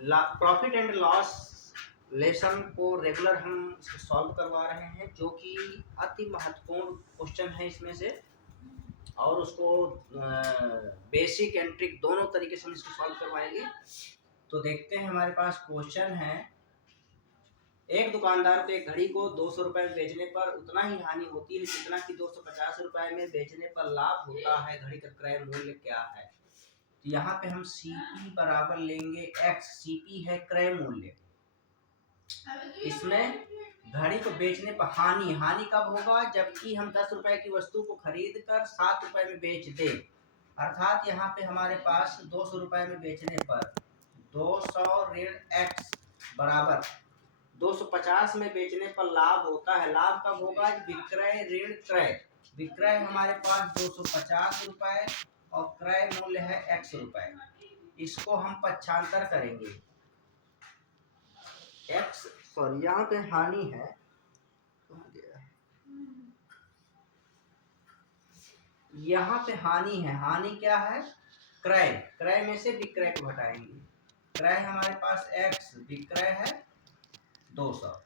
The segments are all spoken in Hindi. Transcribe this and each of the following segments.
प्रॉफिट एंड लॉस लेसन को रेगुलर हम इसको सॉल्व करवा रहे हैं, जो कि अति महत्वपूर्ण क्वेश्चन है इसमें से, और उसको बेसिक एंड ट्रिक दोनों तरीके से हम इसको सॉल्व करवाएंगे। तो देखते हैं, हमारे पास क्वेश्चन है, एक दुकानदार को एक घड़ी को 200 रुपए में बेचने पर उतना ही हानि होती है जितना कि 250 रुपए में बेचने पर लाभ होता है, घड़ी का क्रय मूल्य क्या है। तो यहाँ पे हम CP बराबर लेंगे X, CP है क्रय मूल्य। इसमें घड़ी को बेचने पर हानि, हानि कब होगा, जबकि हम 10 रुपए की वस्तु को खरीद कर 7 रुपए में बेच दे। अर्थात यहाँ पे हमारे पास 200 रुपए में बेचने पर 200 ऋण X बराबर 250 में बेचने पर लाभ होता है। लाभ कब होगा, विक्रय ऋण क्रय। विक्रय हमारे पास 250 रुपए और क्रय मूल्य है X रुपए। इसको हम पक्षांतर करेंगे। X सॉरी, यहाँ पे हानि है, यहाँ पे हानि है। हानि क्या है, क्रय। क्रय में से विक्रय को घटाएंगे। क्रय हमारे पास X, विक्रय है 200।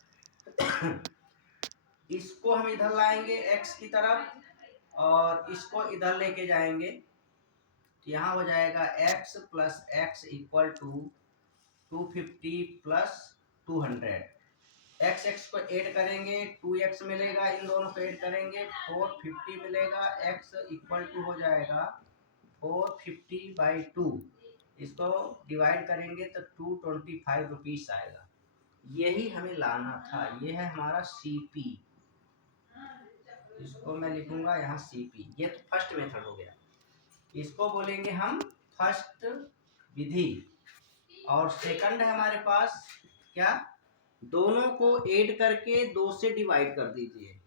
इसको हम इधर लाएंगे X की तरफ और इसको इधर लेके जाएंगे। तो यहाँ हो जाएगा X plus X equal to 250 plus 200। x को ऐड करेंगे 2x मिलेगा, इन दोनों को ऐड करेंगे 450 मिलेगा। x इक्वल टू हो जाएगा 450/2। इसको डिवाइड करेंगे तो 225 रुपीस आएगा। यही हमें लाना था। ये है हमारा CP। इसको मैं लिखूंगा यहाँ CP। ये तो फर्स्ट मेथड हो गया, इसको बोलेंगे हम फर्स्ट विधि। और सेकंड है हमारे पास क्या, दोनों को ऐड करके 2 से डिवाइड कर दीजिए,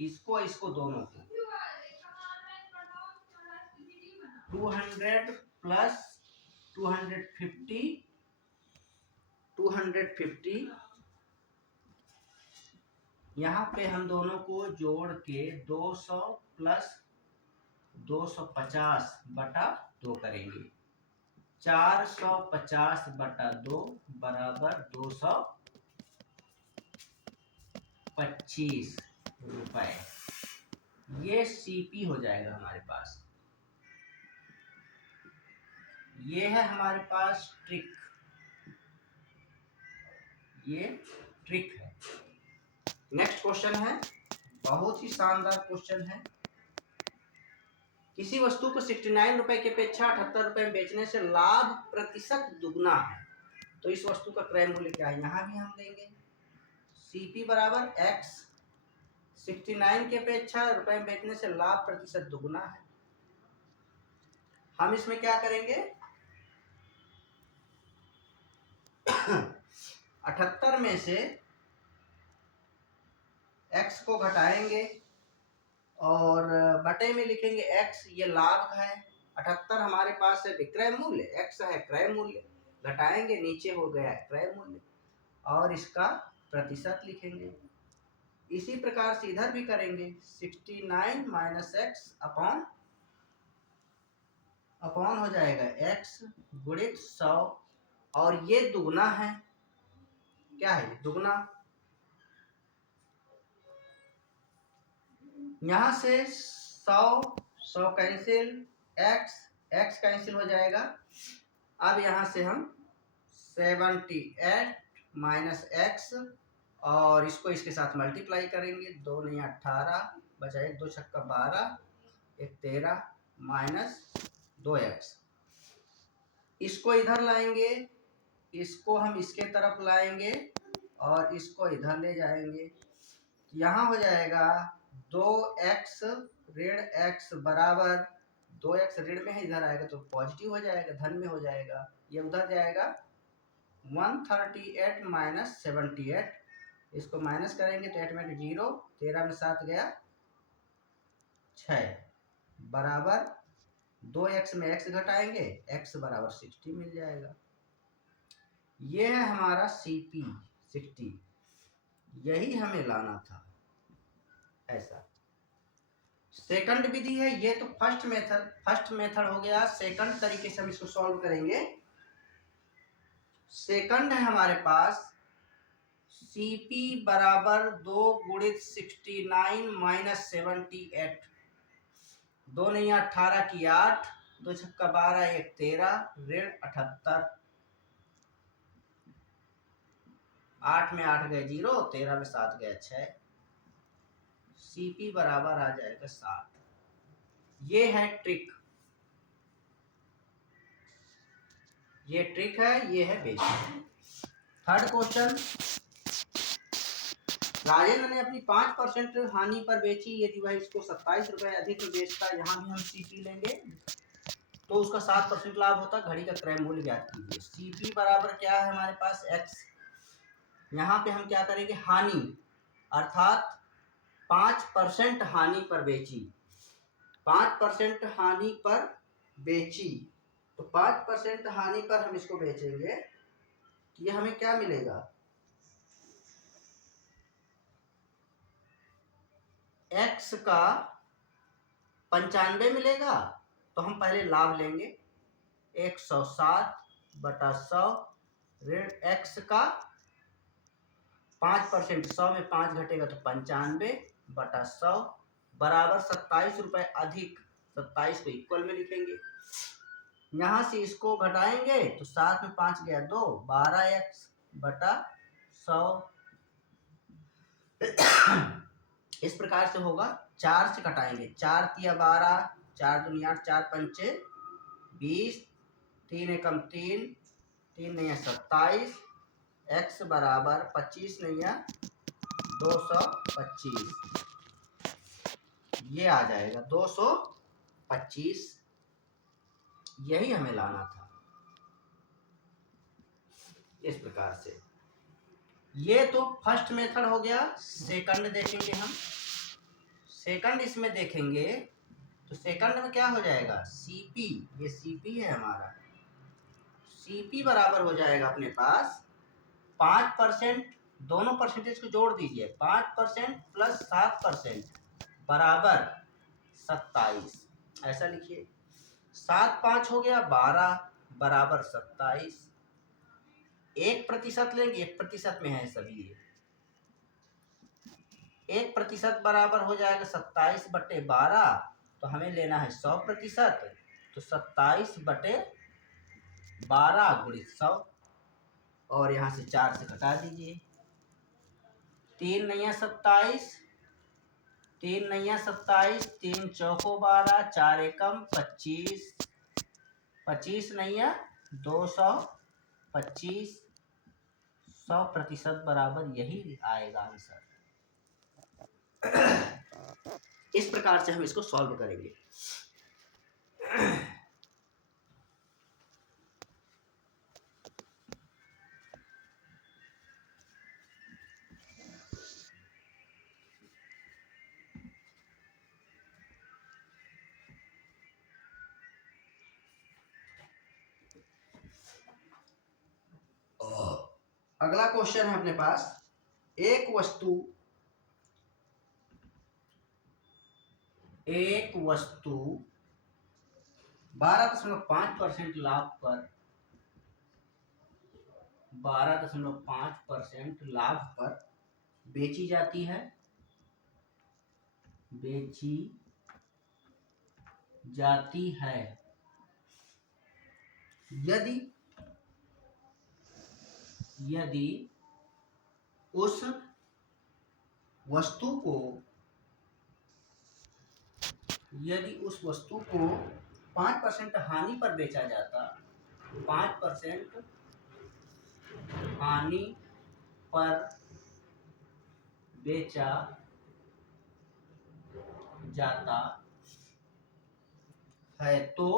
इसको दोनों को। 200 प्लस 250 यहाँ पे हम दोनों को जोड़ के 200 प्लस 250/2 करेंगे। 450/2 बराबर 225 रुपए। ये CP हो जाएगा हमारे पास। ये है हमारे पास ट्रिक, ये ट्रिक है। नेक्स्ट क्वेश्चन है, बहुत ही शानदार क्वेश्चन है। किसी वस्तु को 69 रुपए की अपेक्षा 78 रुपए में बेचने से लाभ प्रतिशत दुगना है, तो इस वस्तु का क्रय मूल्य क्या है। यहाँ भी हम देंगे CP बराबर X, 69 की अपेक्षा रुपए में बेचने से लाभ प्रतिशत दुगना है। हम इसमें क्या करेंगे, 78 में से X को घटाएंगे और बटे में लिखेंगे X, ये लाभ है। 78 हमारे पास है विक्रय मूल्य, X है क्रय मूल्य, घटाएंगे नीचे हो गया क्रय मूल्य, और इसका प्रतिशत लिखेंगे। इसी प्रकार से इधर भी करेंगे, 69 माइनस X अपॉन हो जाएगा X गुणित 100, और ये दुगना है। क्या है दुगना, यहाँ से 100 कैंसिल, x कैंसिल हो जाएगा। अब यहाँ से हम 78 माइनस x और इसको इसके साथ मल्टीप्लाई करेंगे। 2 नहीं 18 बचा 1 2 छक्का 12 1 13 माइनस 2x। इसको इधर लाएंगे, इसको हम इसके तरफ लाएंगे और इसको इधर ले जाएंगे। यहाँ हो जाएगा 2x ऋण x बराबर 2x ऋण में है, इधर आएगा तो पॉजिटिव हो जाएगा, धन में हो जाएगा। ये उधर जाएगा 138 माइनस 78, इसको माइनस करेंगे तो 8 में 0, 13 में 7 गया 6 बराबर 2x में x घटाएंगे, x बराबर 60 मिल जाएगा। ये है हमारा CP 60, यही हमें लाना था। ऐसा सेकंड विधि है, ये तो फर्स्ट मेथड हो गया। सेकंड तरीके से हम इसको सॉल्व करेंगे। सेकंड है हमारे पास CP बराबर 2 गुणित 69 माइनस 78, 2 नहीं 18 की 8, 2 छक्का 12 1 13 ऋण 78, 8 में 8 गए 0, 13 में 7 गए 6, CP बराबर आ जाएगा 7। ये है ट्रिक, ये ट्रिक है, ये है बेसिक। थर्ड क्वेश्चन, राजेंद्र ने अपनी 5% हानि पर बेची, यदि वह इसको 27 रुपए अधिक में बेचता, यहाँ भी हम CP लेंगे तो उसका 7% लाभ होता। घड़ी का क्रय मूल्य ज्ञात कीजिए। CP बराबर क्या है हमारे पास x, यहाँ पे हम क्या करेंगे हानि, अर्थात 5% हानि पर बेची, 5% हानि पर बेची, तो 5% हानि पर हम इसको बेचेंगे, ये हमें क्या मिलेगा, x का 95 मिलेगा। तो हम पहले लाभ लेंगे, 107 बटा 100 ऋण x का 5%, 100 में 5 घटेगा तो 95 बटा 100 बराबर 27 रुपए अधिक, 27 को इक्वल में लिखेंगे। यहाँ से इसको घटाएंगे तो 7 में 5 गया 2, 12x बटा 100 इस प्रकार से होगा। 4 से घटाएंगे, 4 तिया 12, 4 दूनी 8, 4 पंचे 20, 3 एकम 3, 3 नहीं 27, x बराबर 25 नहीं 225, ये आ जाएगा 225, यही हमें लाना था। इस प्रकार से ये तो फर्स्ट मेथड हो गया। सेकंड देखेंगे हम, सेकंड इसमें देखेंगे तो सेकंड में क्या हो जाएगा, CP, ये CP है हमारा, CP बराबर हो जाएगा अपने पास 5%, दोनों परसेंटेज को जोड़ दीजिए, 5% प्लस 7% बराबर 27, ऐसा लिखिए। 7 5 हो गया 12 बराबर 27, 1% लेंगे, 1% में है सभी, 1% बराबर हो जाएगा 27 बटे 12, तो हमें लेना है 100%, तो 27 बटे 12 गुणित 100, और यहाँ से 4 से घटा दीजिए, 3 नहीं 27, 3 नहीं 27, 3 चौको 12, 4 एकम 25, 25 नहीं 225, 100% बराबर यही आएगा आंसर। इस प्रकार से हम इसको सॉल्व करेंगे। अगला क्वेश्चन है अपने पास, एक वस्तु 12.5% लाभ पर 12.5% लाभ पर बेची जाती है, बेची जाती है। यदि उस वस्तु को 5% हानि पर बेचा जाता, 5% हानि पर बेचा जाता है तो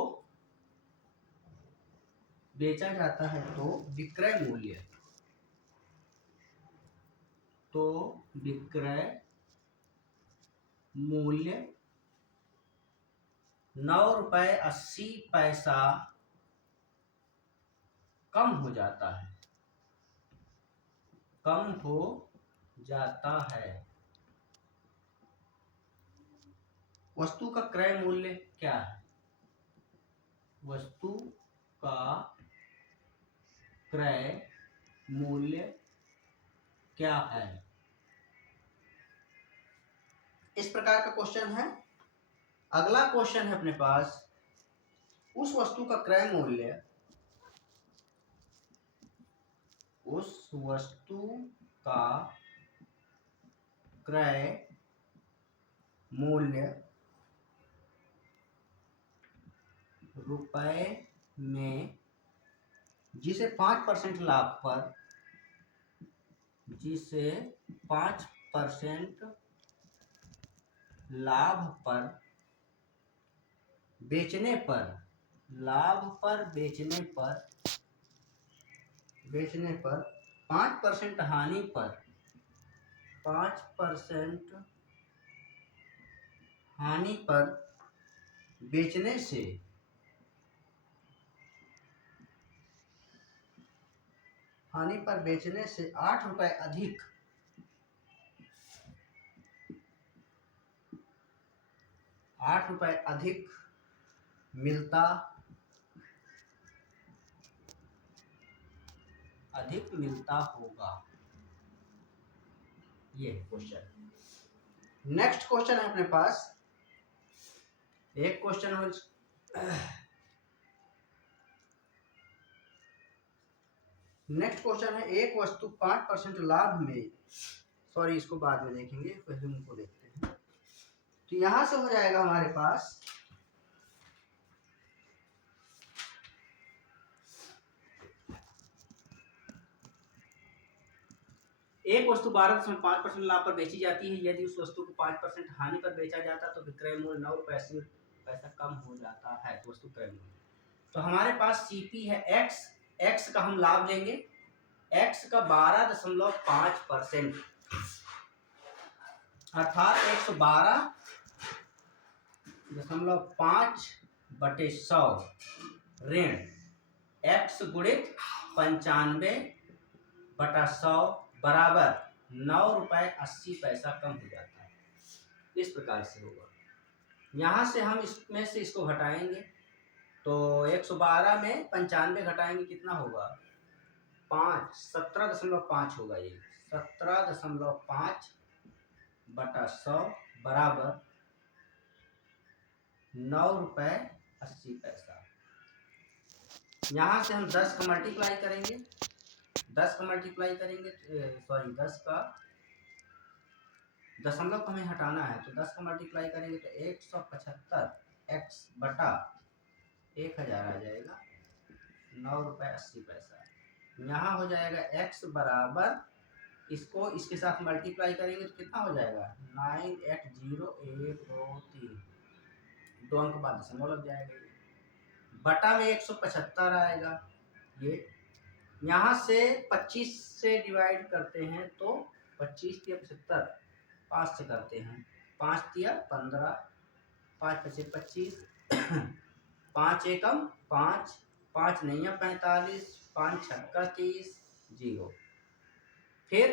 विक्रय मूल्य 9 रुपए 80 पैसा कम हो जाता है। वस्तु का क्रय मूल्य क्या है, वस्तु का क्रय मूल्य क्या है। इस प्रकार का क्वेश्चन है। अगला क्वेश्चन है अपने पास, उस वस्तु का क्रय मूल्य, उस वस्तु का क्रय मूल्य रुपए में जिसे 5% लाभ पर, जिसे 5% लाभ पर बेचने पर, लाभ पर बेचने पर, 5% हानि पर, 5% हानि पर बेचने से 8 रुपए अधिक, 8 रुपए अधिक मिलता होगा। ये क्वेश्चन। नेक्स्ट क्वेश्चन है अपने पास, एक क्वेश्चन हो, नेक्स्ट क्वेश्चन है, एक वस्तु 5% लाभ में, सॉरी इसको बाद में देखेंगे, पहले उनको देखते हैं। तो यहां से हो जाएगा हमारे पास एक वस्तु 12.5% लाभ पर बेची जाती है। यदि उस वस्तु को 5% हानि पर बेचा जाता तो विक्रय मूल्य 9 रुपए 80 पैसा कम हो जाता है। तो वस्तु क्रय मूल्य, तो हमारे पास सीपी है एक्स, एक्स का हम लाभ लेंगे, एक्स का 12.5% अर्थात 112.5/100 ऋण एक्स गुणित 95/100 बराबर 9 रुपए 80 पैसा कम हो जाता है। इस प्रकार से होगा। यहाँ से हम इसमें से इसको घटाएंगे तो 112 में 95 घटाएंगे कितना होगा, 17.5 होगा। ये 17.5/100 बराबर 9 रुपए 80 पैसा। यहाँ से हम 10 का मल्टीप्लाई करेंगे, 10 का दशमलव को हमें हटाना है, तो 10 का मल्टीप्लाई करेंगे तो 175x बटा 1000 आ जाएगा 9 रुपए 80 पैसा। यहाँ हो जाएगा x बराबर, इसको इसके साथ मल्टीप्लाई करेंगे तो कितना हो जाएगा 980123, 2 अंक बाद दशमलव लग जाएगा, बटा में 175 आएगा। ये यहाँ से 25 से डिवाइड करते हैं तो 25 या 75, 5 से करते हैं, 5 या 15, 5 पचे 25, 5 एकम 5, 5 नहीं है 45, 5 छक्का 30, 0। फिर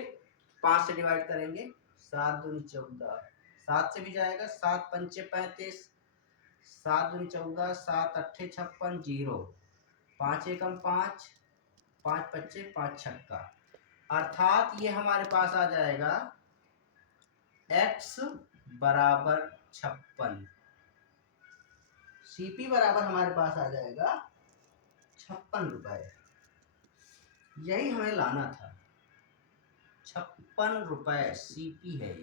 5 से डिवाइड करेंगे, 7 दूनी 14, 7 से भी जाएगा, 7 पंचे 35, 7 दूनी 14, 7 अट्ठे 56, 0, 5 एकम 5, 5 पच्चे 5 छक्का, अर्थात ये हमारे पास आ जाएगा x बराबर 56, सीपी बराबर हमारे पास आ जाएगा 56 रुपए। यही हमें लाना था, 56 रुपए सीपी है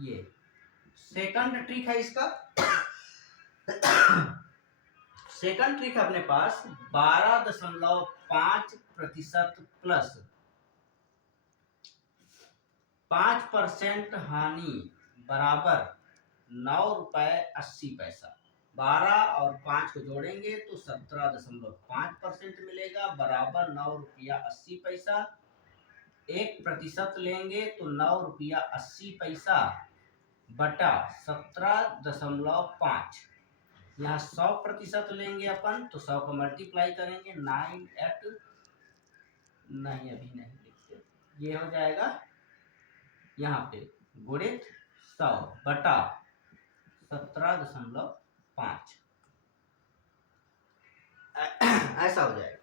ये। सेकंड ट्रिक है इसका, सेकंड ट्रिक अपने पास 12.5% प्लस 5% हानि बराबर 9 रुपए 80 पैसा। 12 और 5 को जोड़ेंगे तो 17.5% मिलेगा बराबर 9 रुपया 80 पैसा। 1% लेंगे तो 9 रुपया 80 पैसा बटा 17.5। यहाँ 100% लेंगे अपन तो 100 को मल्टीप्लाई करेंगे, 98 नहीं अभी नहीं लिखते, ये हो जाएगा यहाँ पे गुणित 100 बटा 17.5। ऐसा हो जाएगा।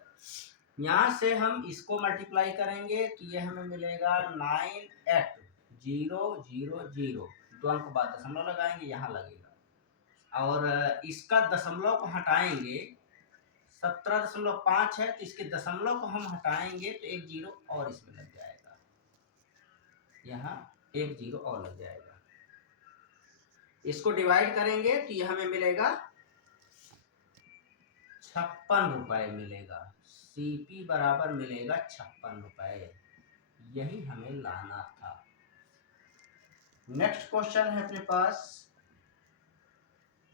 यहाँ से हम इसको मल्टीप्लाई करेंगे तो ये हमें मिलेगा 980000। 2 अंक बाद दशमलव लगाएंगे, यहाँ लगेगा। और इसका दशमलव को हटाएंगे, 17.5 है तो इसके दशमलव को हम हटाएंगे तो 1 जीरो और इसमें लग जाएगा, यहाँ 1 जीरो और लग जाएगा। इसको डिवाइड करेंगे तो ये हमें मिलेगा 56 रुपए मिलेगा। सीपी बराबर मिलेगा 56 रुपए। यही हमें लाना था। नेक्स्ट क्वेश्चन है अपने पास,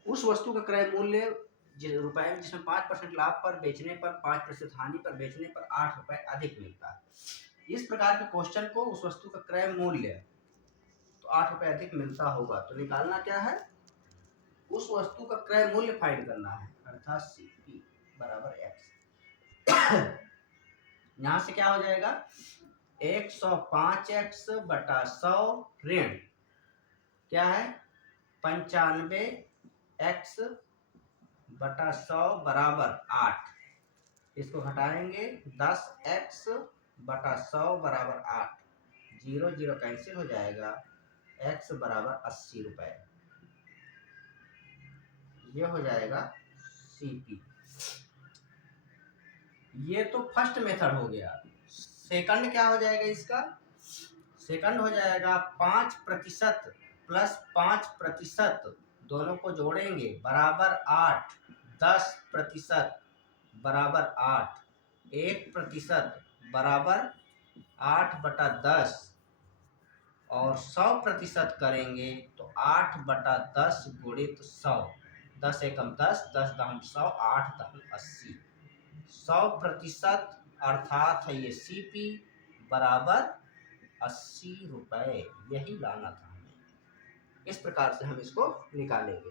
उस वस्तु का क्रय मूल्य रुपए में जिसमें 5% लाभ पर बेचने पर, 5% हानि पर बेचने पर 8 रुपए अधिक मिलता है। इस प्रकार के क्वेश्चन को उस वस्तु का क्रय मूल्य तो 8 रुपए अधिक मिलता होगा, तो निकालना क्या है, उस वस्तु का क्रय मूल्य फाइंड करना है, अर्थात सीपी बराबर एक्स। यहां से क्या हो जाएगा, 105x बटा 100 ऋण क्या है 95x बटा 100 बराबर 8। इसको घटाएंगे, 10x बटा 100 बराबर 8। 0 0 कैंसिल हो जाएगा, x बराबर 80 रुपए। ये हो जाएगा सीपी। ये तो फर्स्ट मेथड हो गया। सेकंड क्या हो जाएगा इसका, सेकंड हो जाएगा 5% प्लस 5% दोनों को जोड़ेंगे बराबर 8, 10% बराबर 8, 1% बराबर 8/10 और 100% करेंगे तो 8/10 गुणित 100। 10 एकम 10, 10 दहम 100, 8 दहम 80। 100% अर्थात है ये सीपी बराबर 80 रुपए। यही लाना था हमें। इस प्रकार से हम इसको निकालेंगे।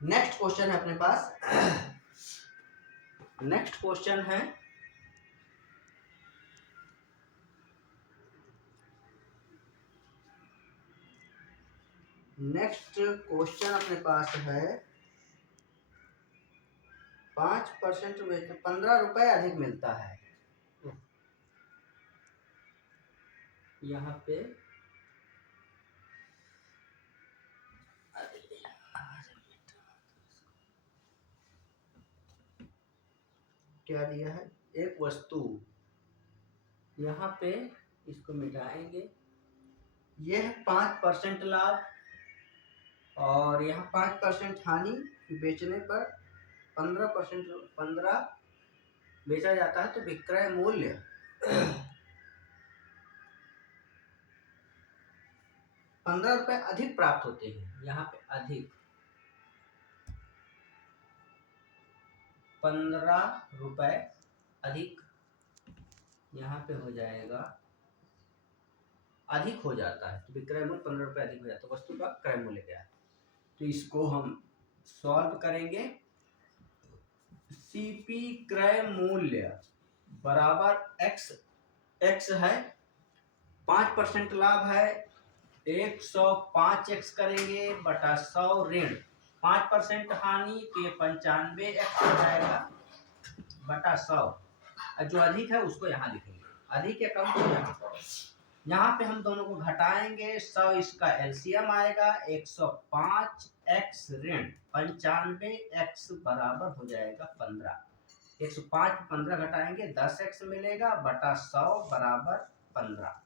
नेक्स्ट क्वेश्चन है अपने पास। नेक्स्ट क्वेश्चन है अपने पास है 5% में 15 रुपए अधिक मिलता है। यहाँ पे क्या दिया है, एक वस्तु, यहाँ पे इसको मिटाएंगे, ये है 5% लाभ और यहाँ 5% हानि, बेचने पर 15 बेचा जाता है तो विक्रय मूल्य 15 रुपए अधिक प्राप्त होते हैं। यहाँ पे अधिक 15 रुपए अधिक, यहाँ पे हो जाएगा अधिक हो जाता है तो विक्रय मूल्य 15 रुपए अधिक हो जाता है। वस्तु का क्रय मूल्य क्या है, तो इसको हम सॉल्व करेंगे। सीपी क्रय मूल्य बराबर एक्स है, 5% लाभ है, 105x करेंगे बटा 100 ऋण 5% हानि तो ये 95x हो जाएगा बटा 100। जो अधिक है उसको यहाँ लिखेंगे, अधिक या कम तो यहाँ पे हम दोनों को घटाएंगे, 100 इसका एलसीएम आएगा, 105x ऋण 95x बराबर हो जाएगा 15। 105 15 घटाएंगे 10x मिलेगा बटा 100 बराबर 15।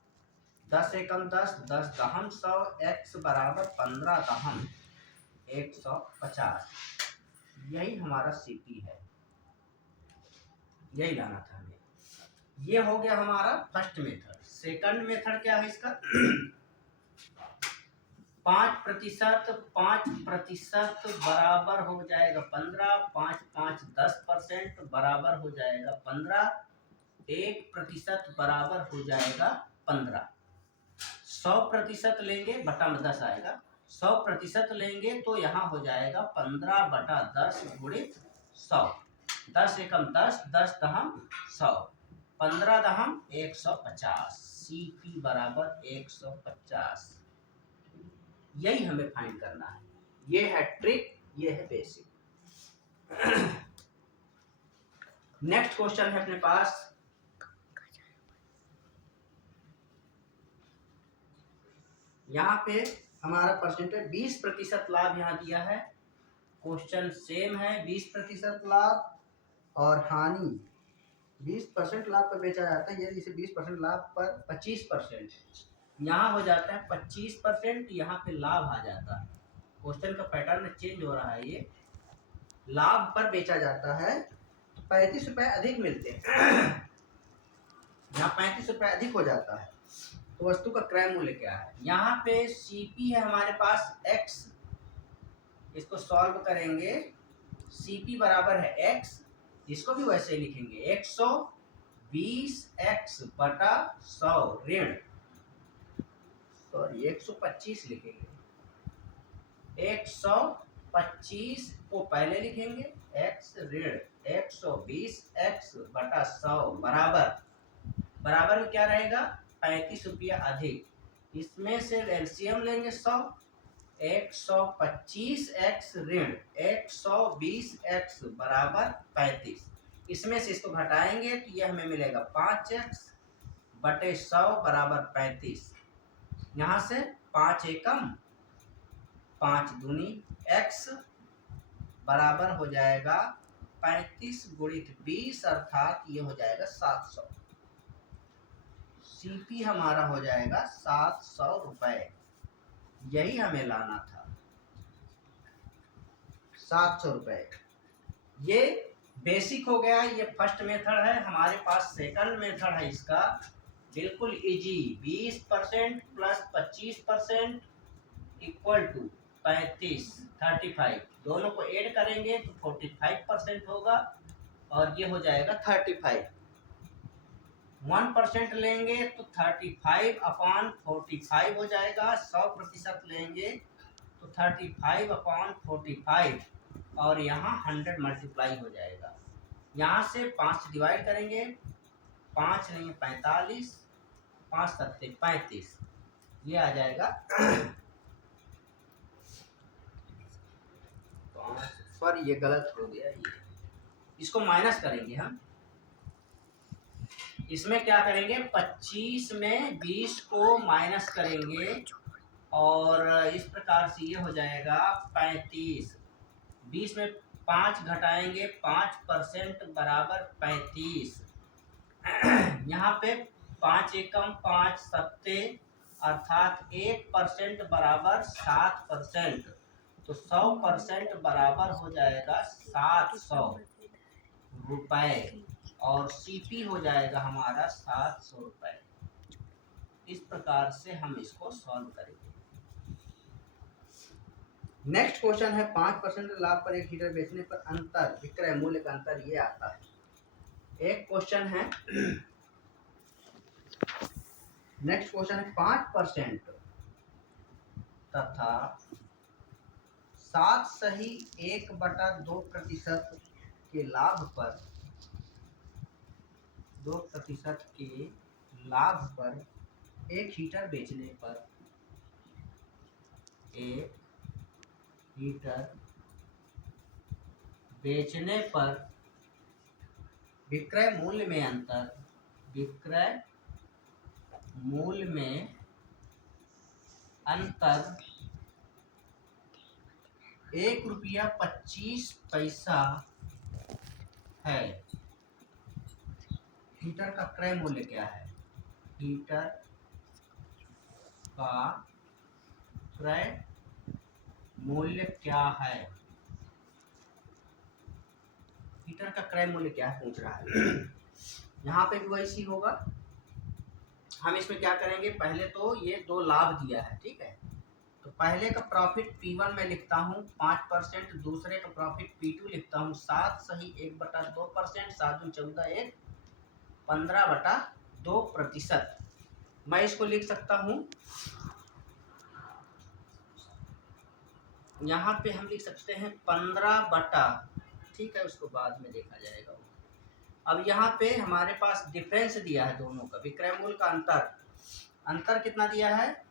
10 एकम 10, 10 दहम 100, x बराबर 15 दहम 150। यही हमारा सीपी है, यही लाना था हमें। ये हो गया हमारा फर्स्ट मेथड। सेकंड मेथड क्या है इसका, 5% बराबर हो जाएगा 15, 5 5 10% बराबर हो जाएगा 15, 1% बराबर हो जाएगा 15। 100% लेंगे बटा में 10 आएगा, 100% लेंगे तो यहाँ हो जाएगा 15/10 गुणित 100। 10 एकम 10, 10 दहम 100, 15 दहम 150। सीपी बराबर 150। यही हमें फाइंड करना है। ये है ट्रिक, ये है बेसिक। नेक्स्ट क्वेश्चन है अपने पास, यहाँ पे हमारा परसेंटेज 20% लाभ यहाँ दिया है। क्वेश्चन सेम है, 20% लाभ और हानि 20% लाभ पर बेचा जाता है, यदि इसे 20% लाभ पर 25%, यहाँ हो जाता है 25%, यहाँ पे लाभ आ जाता है। क्वेश्चन का पैटर्न चेंज हो रहा है। ये लाभ पर बेचा जाता है तो 35 रुपए अधिक मिलते हैं, यहाँ 35 रुपए अधिक हो जाता है। तो वस्तु का क्रय मूल्य क्या है? यहाँ पे सीपी है हमारे पास x, इसको सॉल्व करेंगे, सीपी बराबर है x, इसको भी वैसे ही लिखेंगे 120x बटा 100 ऋण, सॉरी 125 लिखेंगे, 125 को पहले लिखेंगे, x ऋण 120x बटा 100 बराबर में क्या रहेगा 35 रुपया अधिक, इसमें से एलसीएम लेंगे 100, 125x ऋण 120x बराबर 35, इसमें से इसको घटाएंगे तो यह हमें मिलेगा 5x बटे 100 बराबर 35, यहाँ से 5 एकम 5 दूनी x बराबर हो जाएगा 35 गुणित 20 अर्थात ये हो जाएगा 700। सीपी हमारा हो जाएगा 700 रुपए, यही हमें लाना था 700 रुपए। ये बेसिक हो गया, ये फर्स्ट मेथड है। हमारे पास सेकंड मेथड है, इसका बिल्कुल इजी, 20% प्लस 25% इक्वल टू 35, 35, दोनों को ऐड करेंगे तो 45% होगा और ये हो जाएगा 35। 1% लेंगे तो 35/45 हो जाएगा, 100% लेंगे तो 35/45 और यहाँ 100 मल्टीप्लाई हो जाएगा। यहाँ से 5 से डिवाइड करेंगे, 5 नहीं 45, 5 सत्ते 35, ये आ जाएगा सॉरी ये गलत हो गया, ये इसको माइनस करेंगे हम। इसमें क्या करेंगे, 25 में 20 को माइनस करेंगे और इस प्रकार से ये हो जाएगा 35, 20 में 5 घटाएंगे, 5% बराबर 35, यहाँ पे 5 एकम 5 सत्ते अर्थात 1% बराबर 7%, तो 100% बराबर हो जाएगा 700 रुपए और सीपी हो जाएगा हमारा 700 रुपए। इस प्रकार से हम इसको सॉल्व करेंगे। नेक्स्ट क्वेश्चन है 5% लाभ पर 1 हीटर बेचने पर अंतर, विक्रय मूल्य का अंतर ये आता है। एक क्वेश्चन है, नेक्स्ट क्वेश्चन है 5% तथा 7 सही 1/2% के लाभ पर 2% के लाभ पर 1 हीटर बेचने पर, 1 हीटर बेचने पर विक्रय मूल्य में अंतर, विक्रय मूल्य में अंतर 1 रुपया 25 पैसा है। हीटर का क्रय मूल्य क्या है? हीटर का क्रय मूल्य क्या है? हीटर का क्रय मूल्य क्या है पूछ रहा है। यहाँ पे भी वैसी होगा। हम इसमें क्या करेंगे, पहले तो ये 2 लाभ दिया है, ठीक है, तो पहले का प्रॉफिट P1 में लिखता हूँ 5%, दूसरे का प्रॉफिट P2 लिखता हूँ 7 सही 1/2%, 7 दूनी 14, 1 15/2%। मैं इसको लिख सकता हूँ, यहाँ पे हम लिख सकते हैं 15 ठीक है, उसको बाद में देखा जाएगा। अब यहाँ पे हमारे पास डिफरेंस दिया है दोनों का, विक्रय मूल्य का अंतर कितना दिया है,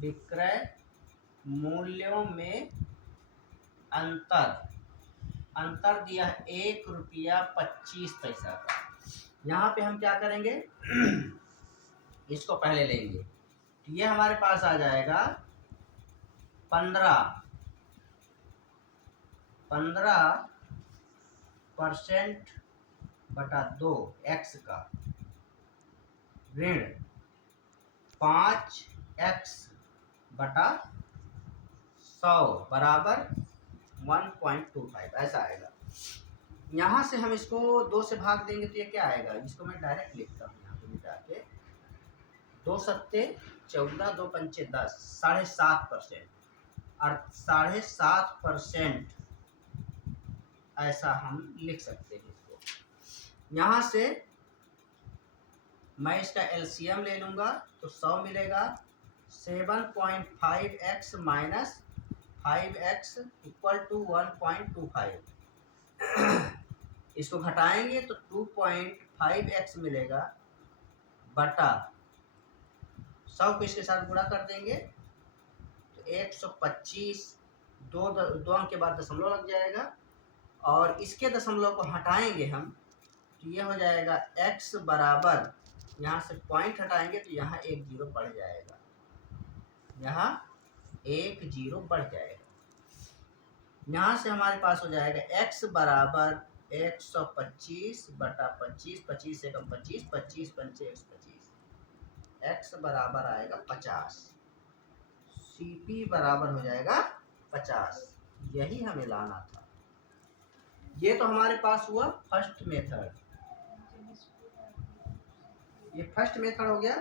विक्रय मूल्यों में अंतर अंतर दिया है 1 रुपया 25 पैसा का। यहाँ पे हम क्या करेंगे इसको पहले लेंगे, तो ये हमारे पास आ जाएगा 15% बटा 2 x का ऋण 5x बटा 100 बराबर 1.25 ऐसा आएगा। यहाँ से हम इसको 2 से भाग देंगे तो ये क्या आएगा, इसको मैं डायरेक्ट लिखता हूँ यहाँ पे मिटा के, 2 सत्ते 14, 2 पंचे 10, 7.5% और 7.5% ऐसा हम लिख सकते हैं इसको। यहाँ से मैं इसका एलसीएम ले लूँगा तो 100 मिलेगा, 7.5x minus 5x equal to 1.25। इसको घटाएंगे तो 2.5x मिलेगा बटा 100 को इसके साथ गुणा कर देंगे तो 125, दो अंक के बाद दशमलव लग जाएगा और इसके दशमलव को हटाएंगे हम तो ये हो जाएगा x बराबर, यहाँ से पॉइंट हटाएंगे तो यहाँ 1 0 बढ़ जाएगा, यहाँ 1 0 बढ़ जाएगा। यहाँ से हमारे पास हो जाएगा x बराबर 125 बटा 25, 25 से कम 25, 25 पंचे 125, x बराबर आएगा 50, CP बराबर हो जाएगा 50। यही हमें लाना था। ये तो हमारे पास हुआ फर्स्ट मेथड, ये फर्स्ट मेथड हो गया।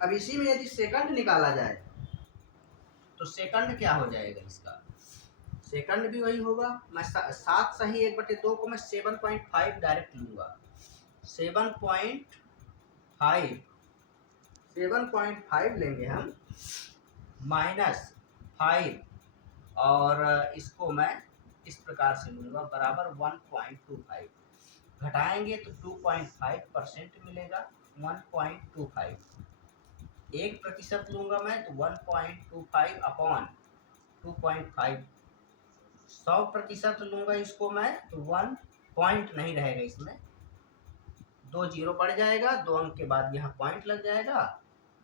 अब इसी में यदि सेकंड निकाला जाए तो सेकंड क्या हो जाएगा इसका, सेकंड भी वही होगा। मैं 7 सही 1/2 को मैं 7.5 डायरेक्ट लूँगा, 7.5 लेंगे हम माइनस 5 और इसको मैं इस प्रकार से लूँगा बराबर 1.25, घटाएंगे तो 2.5% मिलेगा, 1.25, 1% लूँगा मैं तो 1.25 अपॉन 2.5, 100% लूँगा इसको मैं तो 1 पॉइंट नहीं रहेगा, इसमें 2 0 बढ़ जाएगा, 2 अंक के बाद यहाँ पॉइंट लग जाएगा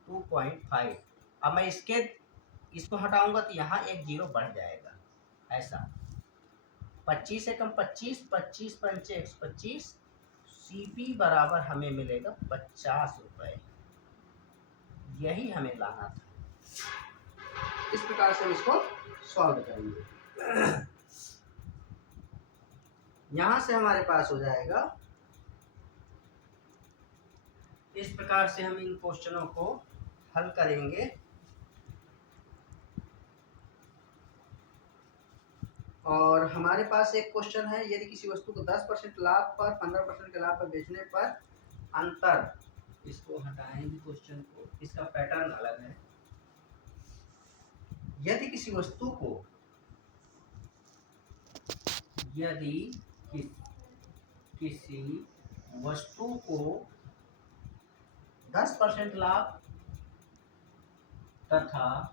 2.5। अब मैं इसको हटाऊंगा तो यहाँ 1 0 बढ़ जाएगा, ऐसा 25 से कम 25, 25 पंचे 125, CP बराबर हमें मिलेगा 50 रुपये। यही हमें लाना था। इस प्रकार से हम इसको सॉल्व करेंगे। यहाँ से हमारे पास हो जाएगा, इस प्रकार से हम इन क्वेश्चनों को हल करेंगे। और हमारे पास एक क्वेश्चन है, यदि किसी वस्तु को 10% लाभ पर 15% के लाभ पर बेचने पर अंतर, इसको हटाएंगे क्वेश्चन को, इसका पैटर्न अलग है। यदि किसी वस्तु को 10% लाभ तथा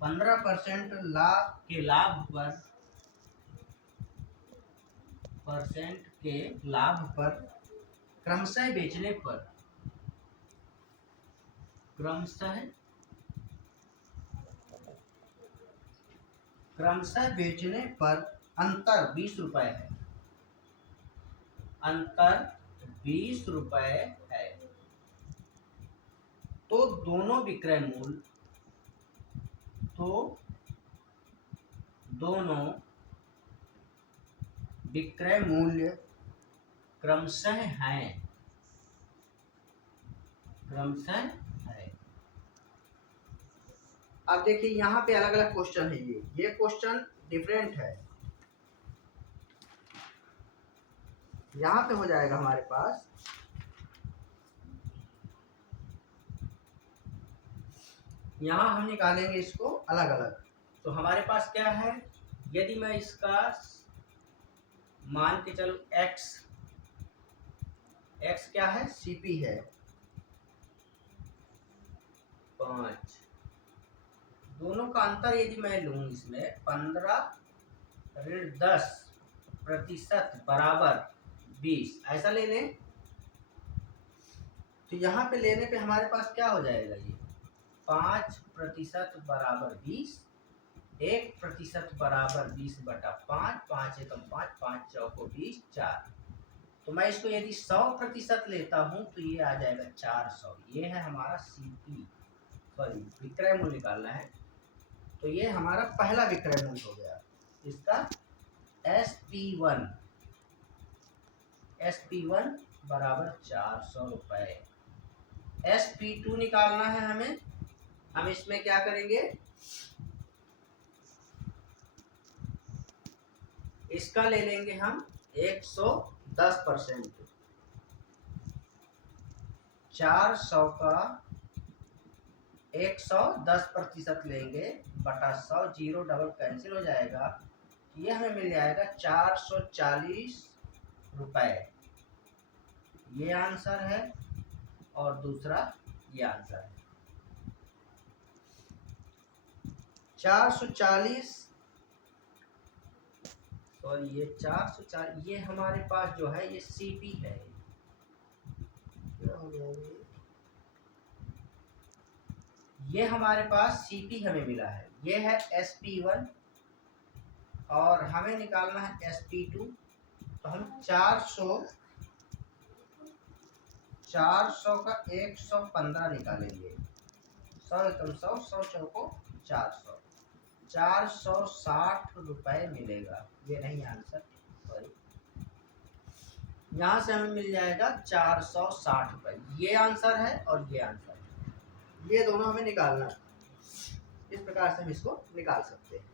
15% लाभ के लाभ पर क्रमशः बेचने पर अंतर 20 रुपए है, अंतर 20 रुपए है, तो दोनों विक्रय मूल्य क्रमशः है। अब देखिए यहाँ पे अलग अलग क्वेश्चन है, ये क्वेश्चन डिफरेंट है। यहाँ पे हो जाएगा हमारे पास, यहाँ हम निकालेंगे इसको अलग अलग। तो हमारे पास क्या है, यदि मैं इसका मान के चलो x क्या है, CP है 5, दोनों का अंतर यदि मैं लूँ इसमें 15 ऋण 10% बराबर 20, ऐसा ले लें। तो यहाँ पे लेने पे हमारे पास क्या हो जाएगा, ये 5% बराबर 20, 1% बराबर 20/5, 5 एकम 5, 5 चौको 20, 4। तो मैं इसको यदि 100% लेता हूँ तो ये आ जाएगा 400। ये है हमारा सीपी, सॉरी विक्रय मूल्य निकालना है। तो ये हमारा पहला विक्रय मूल्य हो गया इसका SP1 बराबर 400 रुपये। SP2 निकालना है हमें। हम इसमें क्या करेंगे, इसका ले लेंगे हम 110%। 400 का 110% लेंगे बटा 100, 0 डबल कैंसिल हो जाएगा। ये हमें मिल जाएगा 440 रुपये। ये आंसर है और दूसरा ये आंसर है। 440 सॉरी ये 440, ये हमारे पास जो है ये सीपी है। क्या हो गया ये हमारे पास सीपी हमें मिला है। ये है SP1 और हमें निकालना है SP2। तो हम 400 का 115 निकालेंगे। 100 एकम 100, 100 चौको 400, 460 रुपये मिलेगा। ये नहीं आंसर, सॉरी। यहाँ से हमें मिल जाएगा 460 रुपये। ये आंसर है और ये आंसर है। ये दोनों हमें निकालना है। इस प्रकार से हम इसको निकाल सकते हैं।